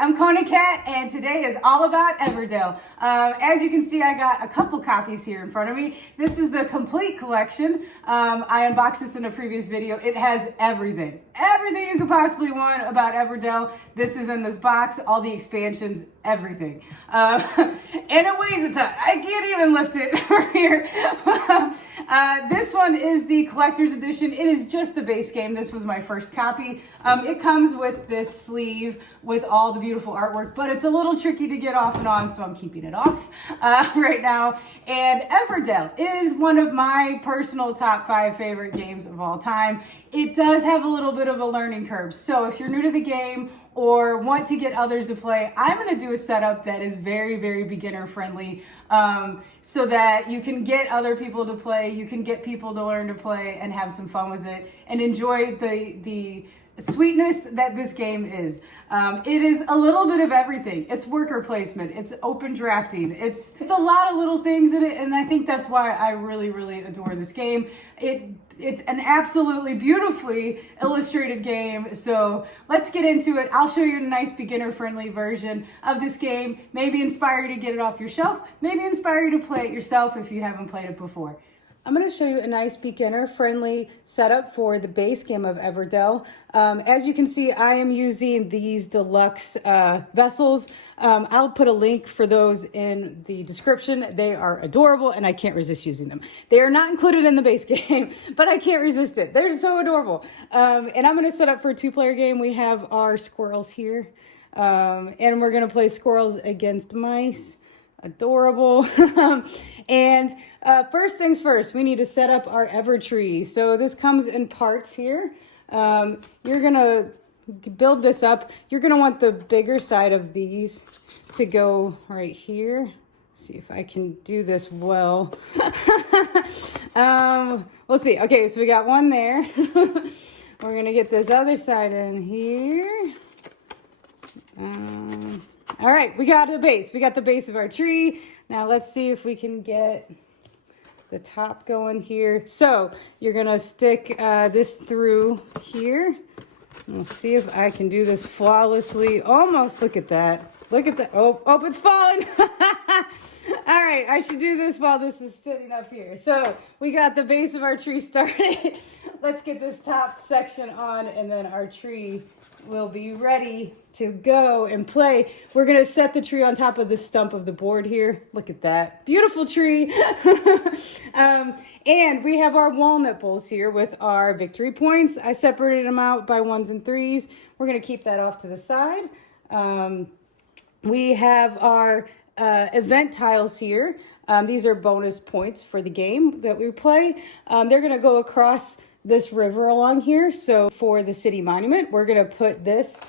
I'm Kona Cat, and today is all about Everdell. As you can see, I got a couple copies here in front of me. This is the complete collection. I unboxed this in a previous video. It has everything you could possibly want about Everdell. This is in this box, all the expansions, everything. And it weighs a ton. I can't even lift it right here. This one is the collector's edition. It is just the base game. This was my first copy. It comes with this sleeve with all the beautiful artwork, but it's a little tricky to get off and on, so I'm keeping it off right now. And Everdell is one of my personal top 5 favorite games of all time. It does have a little bit of a learning curve, so if you're new to the game or want to get others to play, I'm going to do a setup that is very, very beginner friendly, so that you can get other people to play, you can get people to learn to play and have some fun with it and enjoy the sweetness that this game is. It is a little bit of everything. It's worker placement, it's open drafting, it's a lot of little things in it, and I think that's why I really, really adore this game. It's an absolutely beautifully illustrated game, so let's get into it. I'll show you a nice beginner-friendly version of this game, maybe inspire you to get it off your shelf, maybe inspire you to play it yourself if you haven't played it before. I'm going to show you a nice beginner-friendly setup for the base game of Everdell. As you can see, I am using these deluxe vessels. I'll put a link for those in the description. They are adorable, and I can't resist using them. They are not included in the base game, but I can't resist it. They're so adorable. And I'm going to set up for a 2-player game. We have our squirrels here, and we're going to play squirrels against mice. Adorable. And first things first, we need to set up our Evertree. So this comes in parts here. You're gonna build this up. You're gonna want the bigger side of these to go right here. See if I can do this well. We'll see. Okay, so we got one there. We're gonna get this other side in here. All right, we got the base. We got the base of our tree. Now let's see if we can get the top going here. So you're gonna stick this through here. We'll see if I can do this flawlessly. Almost, look at that. Look at that. Oh, it's falling. All right, I should do this while this is sitting up here. So we got the base of our tree started. Let's get this top section on, and then our tree will be ready to go and play. We're gonna set the tree on top of the stump of the board here. Look at that, beautiful tree. And we have our walnut bowls here with our victory points. I separated them out by 1s and 3s. We're gonna keep that off to the side. We have our event tiles here. These are bonus points for the game that we play. They're gonna go across this river along here. So for the city monument, we're gonna put this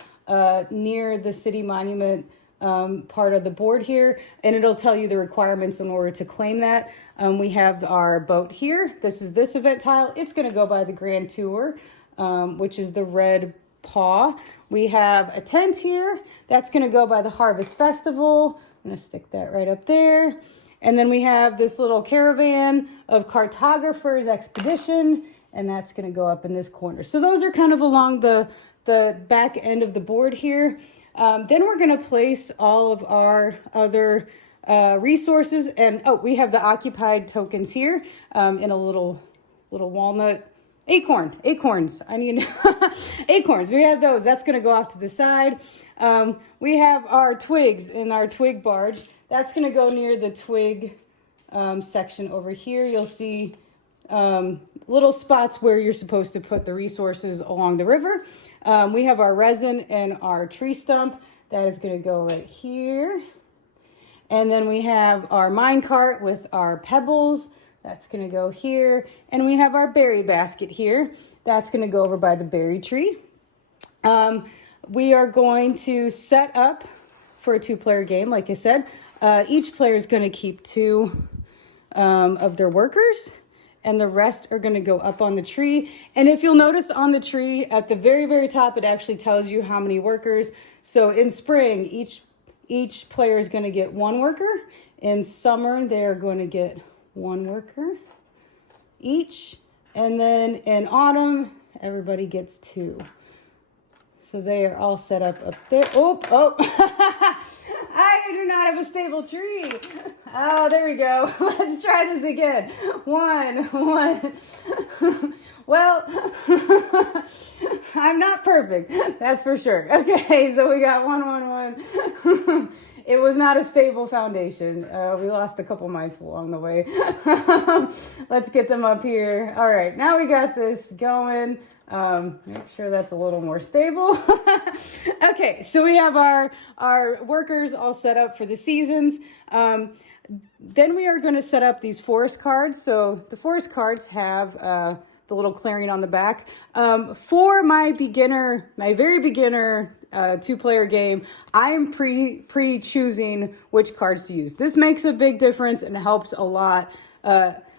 near the city monument part of the board here, and it'll tell you the requirements in order to claim that. We have our boat here. This is this event tile. It's gonna go by the Grand Tour, which is the red paw. We have a tent here. That's gonna go by the Harvest Festival. I'm gonna stick that right up there. And then we have this little caravan of cartographers expedition, and that's going to go up in this corner. So those are kind of along the back end of the board here. Then we're going to place all of our other resources. And we have the occupied tokens here in a little walnut acorns. I need acorns. We have those. That's going to go off to the side. We have our twigs in our twig barge. That's going to go near the twig section over here. You'll see little spots where you're supposed to put the resources along the river. We have our resin and our tree stump. That is going to go right here. And then we have our mine cart with our pebbles. That's going to go here. And we have our berry basket here. That's going to go over by the berry tree. We are going to set up for a 2-player game, like I said. Each player is going to keep 2 of their workers, and the rest are going to go up on the tree. And if you'll notice on the tree at the very, very top, it actually tells you how many workers. So in spring, each player is going to get 1 worker. In summer, they're going to get 1 worker each. And then in autumn, everybody gets 2. So they are all set up there. Oh, oh. I do not have a stable tree. Oh, there we go. Let's try this again. One. Well, I'm not perfect. That's for sure. Okay, so we got one. It was not a stable foundation. We lost a couple mice along the way. Let's get them up here. All right, now we got this going. Make sure that's a little more stable. Okay, so we have our workers all set up for the seasons. Then we are going to set up these forest cards. So the forest cards have the little clearing on the back. For my very beginner two-player game, I am pre-choosing which cards to use. This makes a big difference and helps a lot.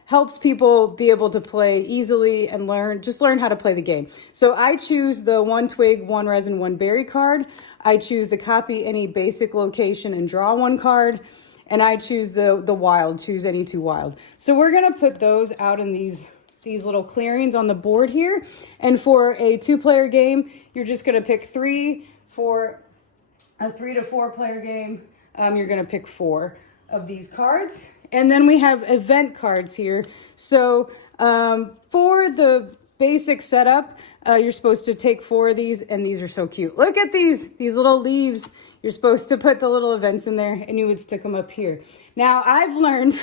Helps people be able to play easily and learn how to play the game. So I choose the 1 twig, 1 resin, 1 berry card. I choose the copy any basic location and draw 1 card. And I choose the wild, choose any 2 wild. So we're gonna put those out in these little clearings on the board here. And for a 2-player game, you're just gonna pick 3. For a 3 to 4 player game, you're gonna pick 4 of these cards. And then we have event cards here. So for the basic setup, you're supposed to take 4 of these, and these are so cute. Look at these little leaves. You're supposed to put the little events in there, and you would stick them up here. Now, I've learned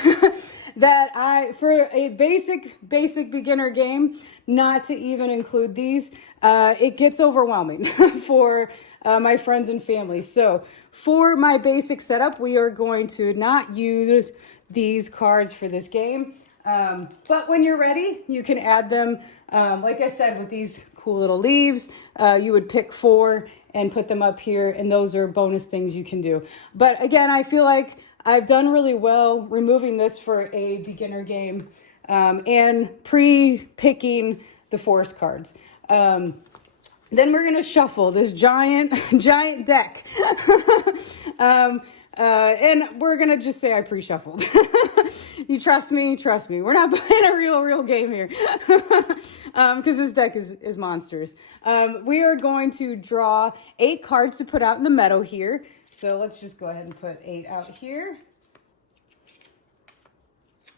that for a basic beginner game, not to even include these. It gets overwhelming for my friends and family. So for my basic setup, we are going to not use these cards for this game. But when you're ready, you can add them. Like I said, with these cool little leaves, you would pick 4 and put them up here. And those are bonus things you can do. But again, I feel like I've done really well removing this for a beginner game and pre-picking the forest cards. Then we're gonna shuffle this giant deck. And we're gonna just say I pre-shuffled. You trust me? Trust me. We're not playing a real game here. Because this deck is monsters. We are going to draw 8 cards to put out in the meadow here. So let's just go ahead and put 8 out here.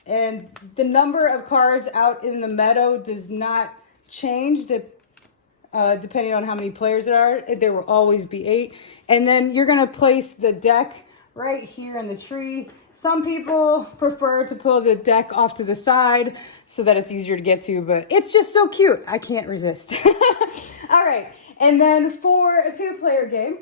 And the number of cards out in the meadow does not change depending on how many players there are. There will always be 8. And then you're gonna place the deck right here in the tree. Some people prefer to pull the deck off to the side so that it's easier to get to, but it's just so cute. I can't resist. All right, and then for a 2-player game,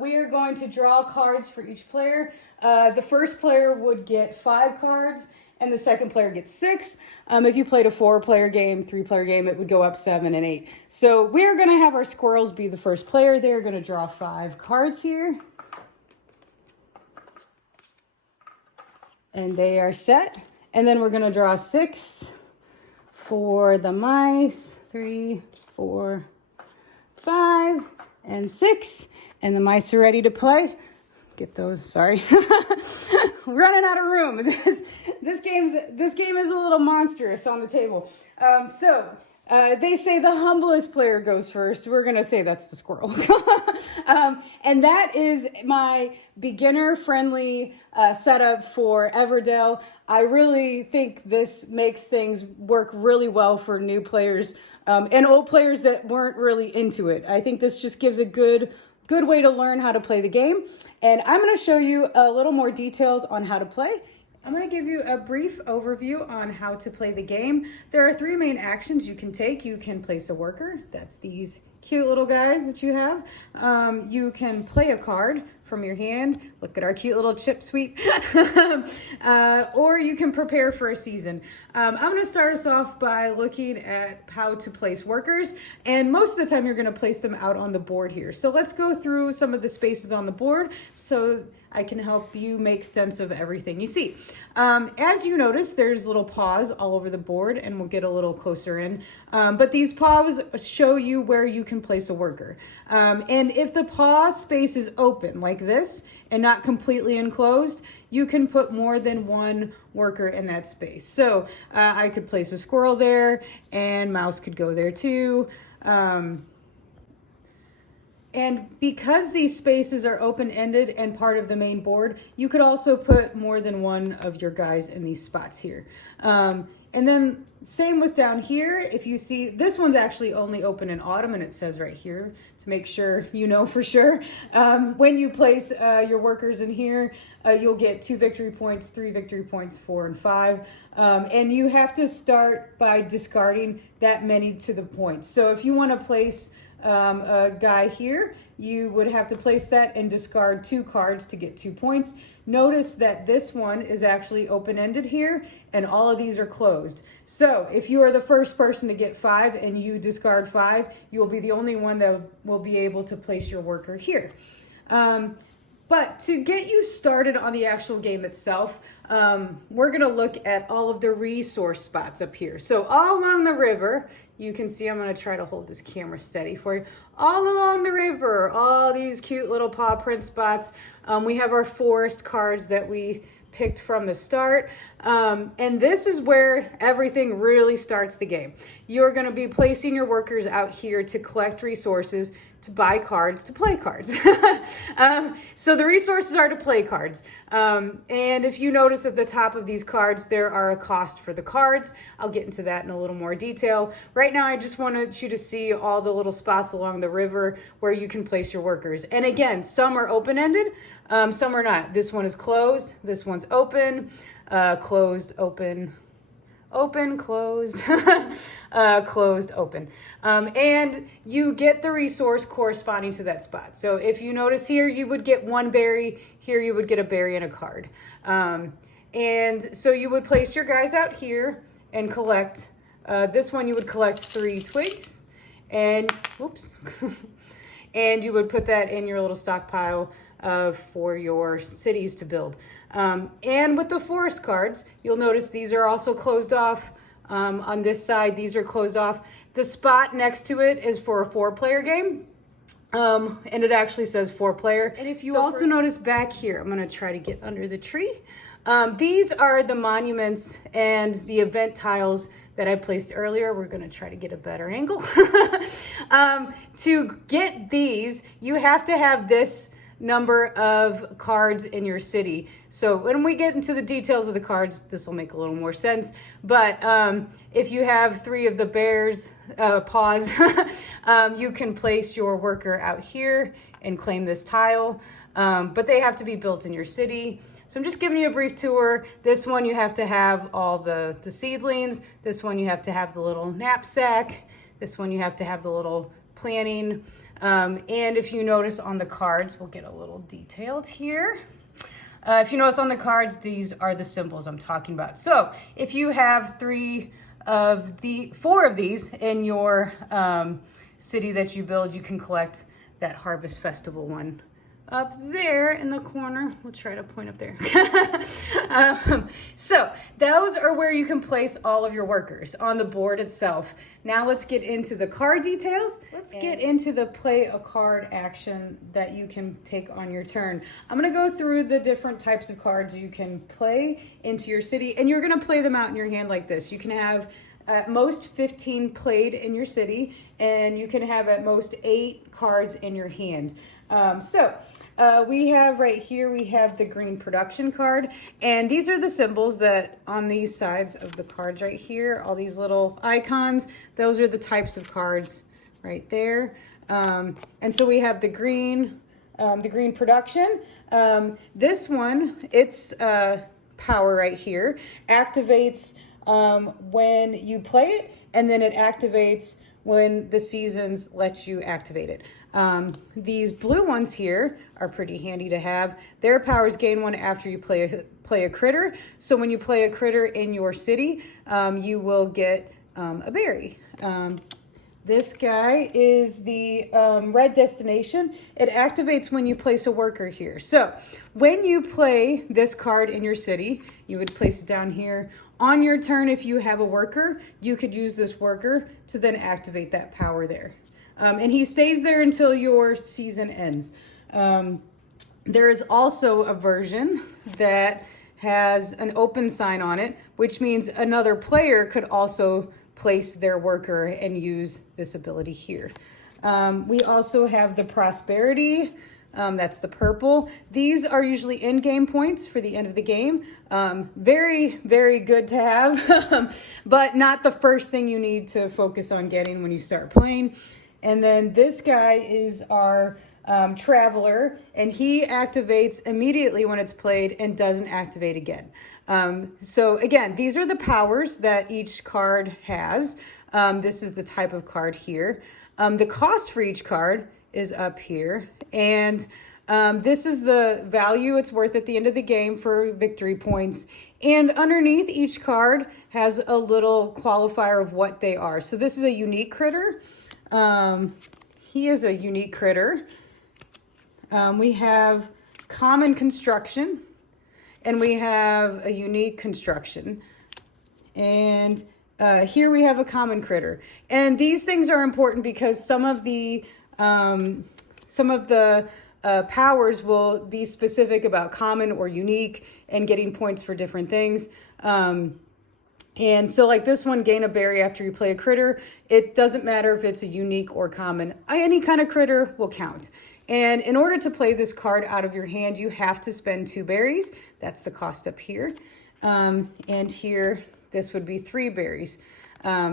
we are going to draw cards for each player. The first player would get 5 cards, and the second player gets 6. If you played a 4-player game, 3-player game, it would go up 7 and 8. So we're gonna have our squirrels be the first player. They're gonna draw 5 cards here. And they are set. And then we're gonna draw 6 for the mice. 3, 4, 5, and 6. And the mice are ready to play. Get those, sorry. Running out of room. This game is a little monstrous on the table. They say the humblest player goes first. We're gonna say that's the squirrel. And that is my beginner-friendly setup for Everdell. I really think this makes things work really well for new players and old players that weren't really into it. I think this just gives a good way to learn how to play the game. And I'm gonna show you a little more details on how to play. I'm going to give you a brief overview on how to play the game. There are 3 main actions you can take. You can place a worker. That's these cute little guys that you have. You can play a card from your hand. Look at our cute little chip sweep. Or you can prepare for a season. I'm going to start us off by looking at how to place workers. And most of the time you're going to place them out on the board here. So let's go through some of the spaces on the board so I can help you make sense of everything you see. As you notice, there's little paws all over the board, and we'll get a little closer in. But these paws show you where you can place a worker. And if the paw space is open like this and not completely enclosed, you can put more than 1 worker in that space. So I could place a squirrel there, and mouse could go there too. And because these spaces are open-ended and part of the main board, you could also put more than one of your guys in these spots here. And then same with down here. If you see, this one's actually only open in autumn, and it says right here to make sure you know for sure. When you place your workers in here, you'll get 2 victory points, 3 victory points, 4 and 5. And you have to start by discarding that many to the points. So if you want to place a guy here, you would have to place that and discard 2 cards to get 2 points. Notice that this one is actually open-ended here and all of these are closed. So if you are the first person to get 5 and you discard 5, you'll be the only one that will be able to place your worker here. But to get you started on the actual game itself, we're gonna look at all of the resource spots up here. So all along the river, you can see, I'm gonna try to hold this camera steady for you. All along the river, all these cute little paw print spots. We have our forest cards that we picked from the start. And this is where everything really starts the game. You're gonna be placing your workers out here to collect resources, to buy cards, to play cards. So the resources are to play cards. And if you notice at the top of these cards, there are a cost for the cards. I'll get into that in a little more detail. Right now, I just wanted you to see all the little spots along the river where you can place your workers. And again, some are open-ended, some are not. This one is closed, this one's open, closed, open, open, closed, closed, open. And you get the resource corresponding to that spot. So if you notice here, you would get 1 berry. Here you would get a berry and a card. And so you would place your guys out here and collect. This one you would collect 3 twigs. And, whoops. And you would put that in your little stockpile for your cities to build. And with the forest cards, you'll notice these are also closed off. On this side, these are closed off. The spot next to it is for a 4-player game. And it actually says 4-player. And if you also notice back here, I'm gonna try to get under the tree. These are the monuments and the event tiles that I placed earlier. We're gonna try to get a better angle. To get these, you have to have this number of cards in your city. So when we get into the details of the cards, this will make a little more sense. But if you have 3 of the bears' paws, you can place your worker out here and claim this tile. But they have to be built in your city. So I'm just giving you a brief tour. This one you have to have all the seedlings. This one you have to have the little knapsack. This one you have to have the little planning. And if you notice on the cards, we'll get a little detailed here. If you notice on the cards, these are the symbols I'm talking about. So if you have 4 of these in your city that you build, you can collect that Harvest Festival one up there in the corner. We'll try to point up there. So those are where you can place all of your workers on the board itself. Now let's get into the card details. Let's get into the play a card action that you can take on your turn. I'm gonna go through the different types of cards you can play into your city, and you're gonna play them out in your hand like this. You can have at most 15 played in your city, and you can have at most 8 cards in your hand. We have right here, we have the green production card, and these are the symbols that on these sides of the cards right here, all these little icons, those are the types of cards right there. And so we have the green production. This one, it's power right here, activates when you play it, and then it activates when the seasons let you activate it. These blue ones here are pretty handy to have. Their powers gain 1 after you play a critter. So when you play a critter in your city, you will get a berry. This guy is the red destination. It activates when you place a worker here. So when you play this card in your city, you would place it down here. On your turn, if you have a worker, you could use this worker to then activate that power there. And he stays there until your season ends. There is also a version that has an open sign on it, which means another player could also place their worker and use this ability here. We also have the prosperity. That's the purple. These are usually in-game points for the end of the game. Very, very good to have, but not the first thing you need to focus on getting when you start playing. And then this guy is our traveler, and he activates immediately when it's played and doesn't activate again. So again, these are the powers that each card has. This is the type of card here. The cost for each card is up here, and this is the value it's worth at the end of the game for victory points. And underneath each card has a little qualifier of what they are. So this is a unique critter. He is a unique critter. We have common construction, and we have a unique construction. And here we have a common critter. And these things are important because some of the powers will be specific about common or unique and getting points for different things. And so like this one, gain a berry after you play a critter. It doesn't matter if it's a unique or common. Any kind of critter will count. And in order to play this card out of your hand, you have to spend 2 berries. That's the cost up here. And here, this would be 3 berries.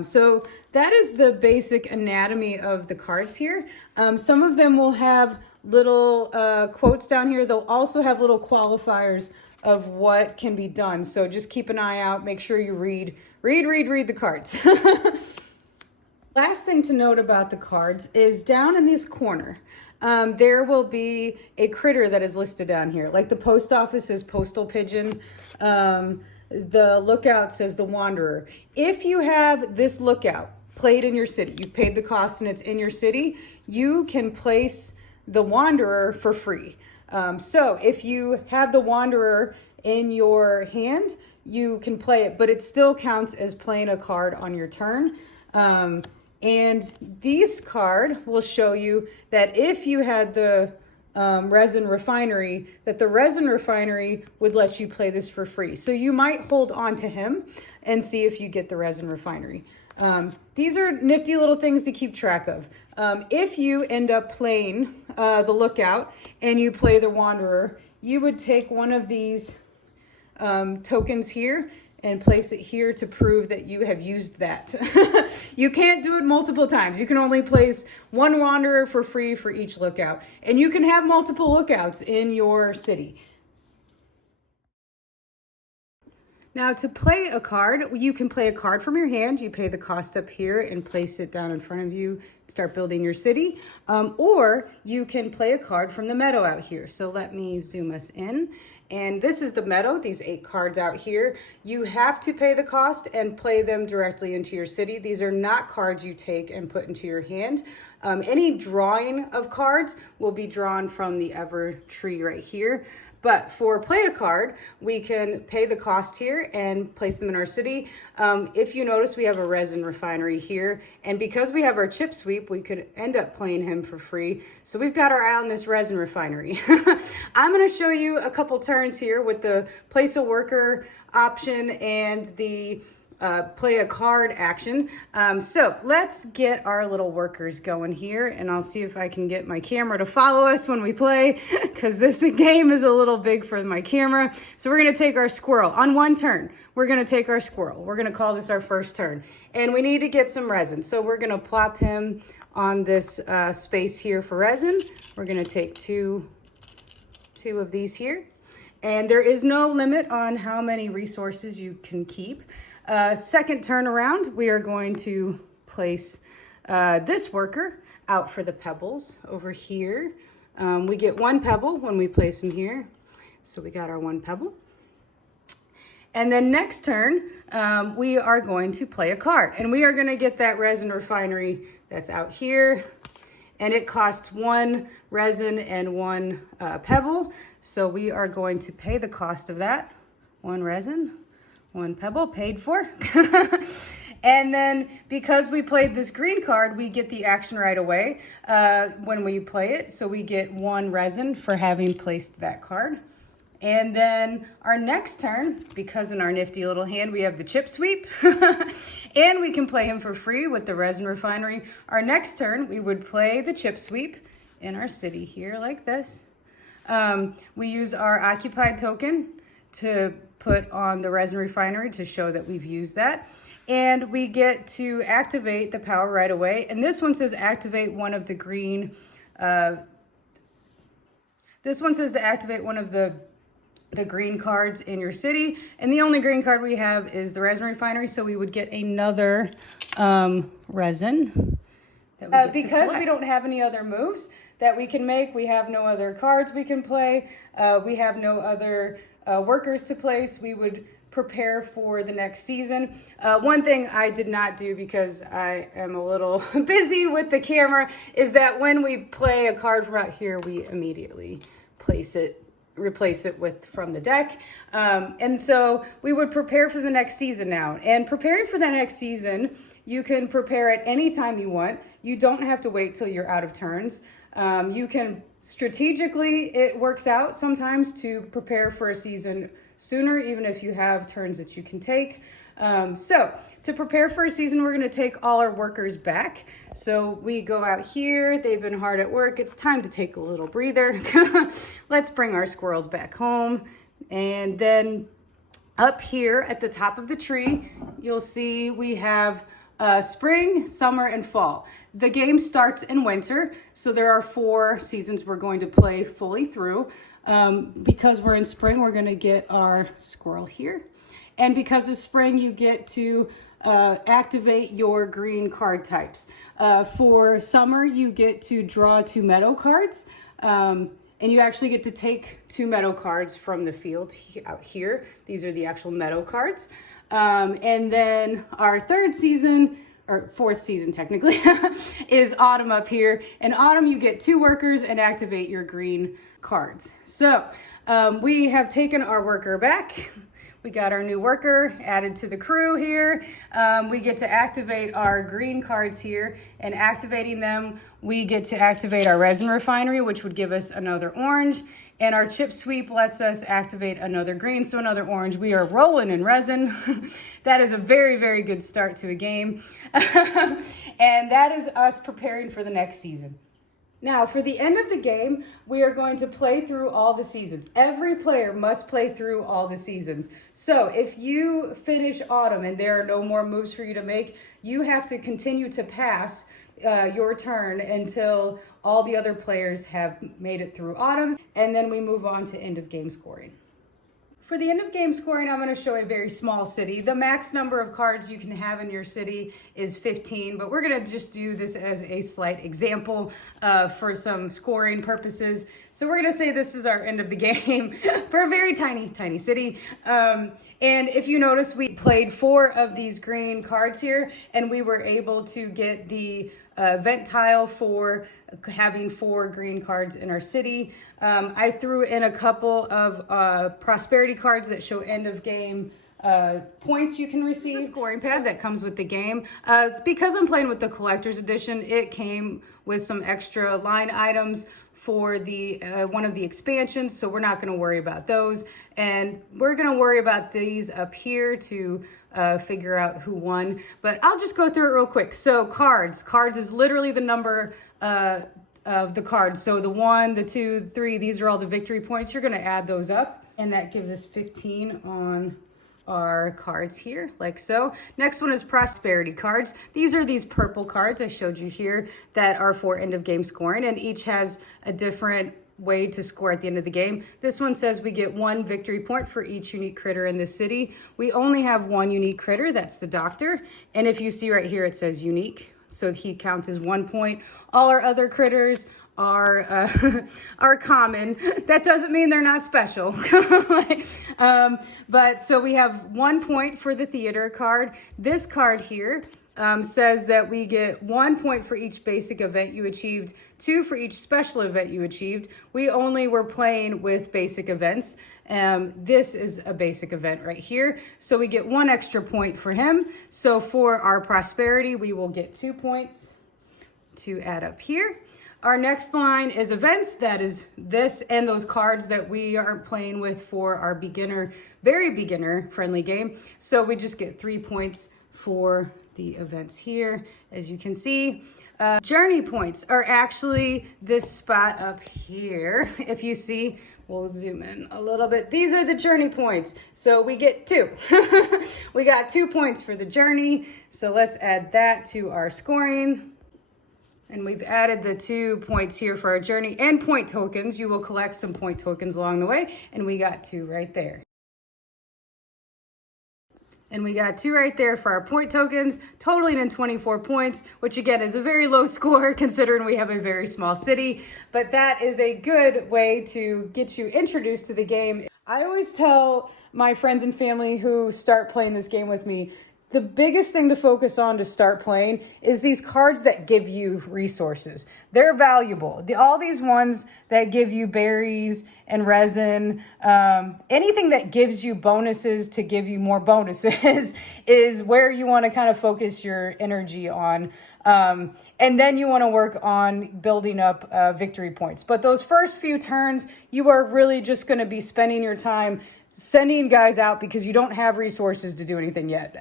So that is the basic anatomy of the cards here. Some of them will have little quotes down here. They'll also have little qualifiers of what can be done. So just keep an eye out. Make sure you read the cards. Last thing to note about the cards is down in this corner, there will be a critter that is listed down here. Like the post office says postal pigeon. The lookout says the wanderer. If you have this lookout played in your city, you've paid the cost and it's in your city, you can place the wanderer for free. So if you have the wanderer in your hand, you can play it, but it still counts as playing a card on your turn. And this card will show you that if you had the resin refinery, that the resin refinery would let you play this for free. So you might hold on to him and see if you get the resin refinery. These are nifty little things to keep track of. If you end up playing the lookout and you play the wanderer, you would take one of these tokens here and place it here to prove that you have used that. You can't do it multiple times. You can only place one wanderer for free for each lookout. And you can have multiple lookouts in your city. Now to play a card, you can play a card from your hand. You pay the cost up here and place it down in front of you, start building your city. Or you can play a card from the meadow out here. So let me zoom us in. And this is the meadow, these 8 cards out here. You have to pay the cost and play them directly into your city. These are not cards you take and put into your hand. Any drawing of cards will be drawn from the Ever tree right here. But for play a card, we can pay the cost here and place them in our city. If you notice, we have a resin refinery here. And because we have our chip sweep, we could end up playing him for free. So we've got our eye on this resin refinery. I'm gonna show you a couple turns here with the place a worker option and the play a card action. So let's get our little workers going here, and I'll see if I can get my camera to follow us when we play, because this game is a little big for my camera. So we're gonna take our squirrel on one turn. We're gonna take our squirrel. We're gonna call this our first turn, and we need to get some resin. So we're gonna plop him on this space here for resin. We're gonna take two of these here, and there is no limit on how many resources you can keep. Second turn around, we are going to place this worker out for the pebbles over here. We get 1 pebble when we place him here. So we got our 1 pebble. And then next turn, we are going to play a card. And we are going to get that resin refinery that's out here. And it costs 1 resin and 1 pebble. So we are going to pay the cost of that. 1 resin. 1 pebble paid for. And then because we played this green card, we get the action right away when we play it. So we get 1 resin for having placed that card. And then our next turn, because in our nifty little hand we have the chip sweep, And we can play him for free with the resin refinery. Our next turn, we would play the chip sweep in our city here like this. We use our occupied token to put on the resin refinery to show that we've used that. And we get to activate the power right away. And this one says activate one of the green, this one says to activate one of the green cards in your city. And the only green card we have is the resin refinery. So we would get another resin. Because we don't have any other moves that we can make, we have no other cards we can play, we have no other workers to place, we would prepare for the next season. One thing I did not do because I am a little busy with the camera is that when we play a card from out here, we immediately replace it from the deck. And so we would prepare for the next season now. And preparing for the next season, you can prepare at any time you want. You don't have to wait till you're out of turns. You can strategically, it works out sometimes to prepare for a season sooner, even if you have turns that you can take. So to prepare for a season, we're gonna take all our workers back. So we go out here, they've been hard at work. It's time to take a little breather. Let's bring our squirrels back home. And then up here at the top of the tree, you'll see we have spring, summer, and fall. The game starts in winter, so there are 4 seasons we're going to play fully through. Because we're in spring, we're gonna get our squirrel here. And because of spring, you get to activate your green card types. For summer, you get to draw 2 meadow cards. And you actually get to take 2 meadow cards from the field out here. These are the actual meadow cards. And then our 3rd season, or 4th season technically, is autumn up here. In autumn, you get 2 workers and activate your green cards. So we have taken our worker back. We got our new worker added to the crew here. We get to activate our green cards here, and activating them, we get to activate our resin refinery, which would give us another orange, and our chip sweep lets us activate another green, so another orange. We are rolling in resin. That is a very, very good start to a game. And that is us preparing for the next season. Now, for the end of the game, we are going to play through all the seasons. Every player must play through all the seasons. So if you finish autumn and there are no more moves for you to make, you have to continue to pass your turn until all the other players have made it through autumn, and then we move on to end of game scoring. For the end of game scoring, I'm going to show a very small city. The max number of cards you can have in your city is 15, but we're going to just do this as a slight example for some scoring purposes. So we're going to say this is our end of the game for a very tiny, tiny city. And if you notice, we played 4 of these green cards here, and we were able to get the event tile for having 4 green cards in our city. I threw in a couple of prosperity cards that show end of game points you can receive. The scoring pad that comes with the game. It's because I'm playing with the collector's edition, it came with some extra line items for the one of the expansions, so we're not going to worry about those. And we're going to worry about these up here to figure out who won. But I'll just go through it real quick. So cards is literally the number of the cards. So the 1, the 2, the 3, these are all the victory points. You're going to add those up, and that gives us 15 on our cards here, like so. Next one is prosperity cards. These are these purple cards I showed you here that are for end of game scoring, and each has a different way to score at the end of the game. This one says we get 1 victory point for each unique critter in the city. We only have 1 unique critter, that's the doctor. And if you see right here, it says unique, so he counts as 1 point. All our other critters are common. That doesn't mean they're not special. But so we have 1 point for the theater card. This card here says that we get 1 point for each basic event you achieved, 2 for each special event you achieved. We only were playing with basic events. This is a basic event right here. So we get 1 extra point for him. So for our prosperity, we will get 2 points to add up here. Our next line is events. That is this and those cards that we are playing with for our beginner, very beginner friendly game. So we just get 3 points for the events here. As you can see, journey points are actually this spot up here. If you see, we'll zoom in a little bit. These are the journey points. So we get 2. We got 2 points for the journey. So let's add that to our scoring. And we've added the 2 points here for our journey and point tokens. You will collect some point tokens along the way. And we got 2 right there. And we got 2 right there for our point tokens, totaling in 24 points, which again is a very low score considering we have a very small city. But that is a good way to get you introduced to the game. I always tell my friends and family who start playing this game with me, the biggest thing to focus on to start playing is these cards that give you resources. They're valuable. All these ones that give you berries and resin, anything that gives you bonuses to give you more bonuses is where you want to kind of focus your energy on. And then you want to work on building up victory points. But those first few turns, you are really just going to be spending your time sending guys out because you don't have resources to do anything yet.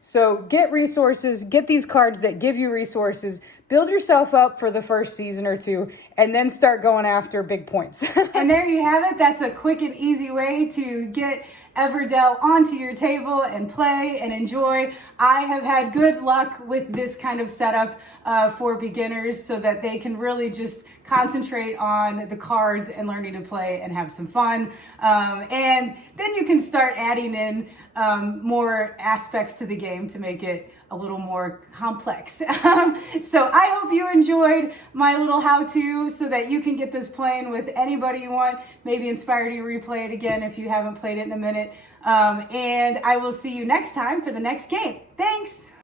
So get resources, get these cards that give you resources, build yourself up for the first season or 2, and then start going after big points. And there you have it. That's a quick and easy way to get Everdell onto your table and play and enjoy. I have had good luck with this kind of setup for beginners so that they can really just concentrate on the cards and learning to play and have some fun. And then you can start adding in more aspects to the game to make it a little more complex. So I hope you enjoyed my little how-to so that you can get this playing with anybody you want, maybe inspire you to replay it again if you haven't played it in a minute. And I will see you next time for the next game. Thanks.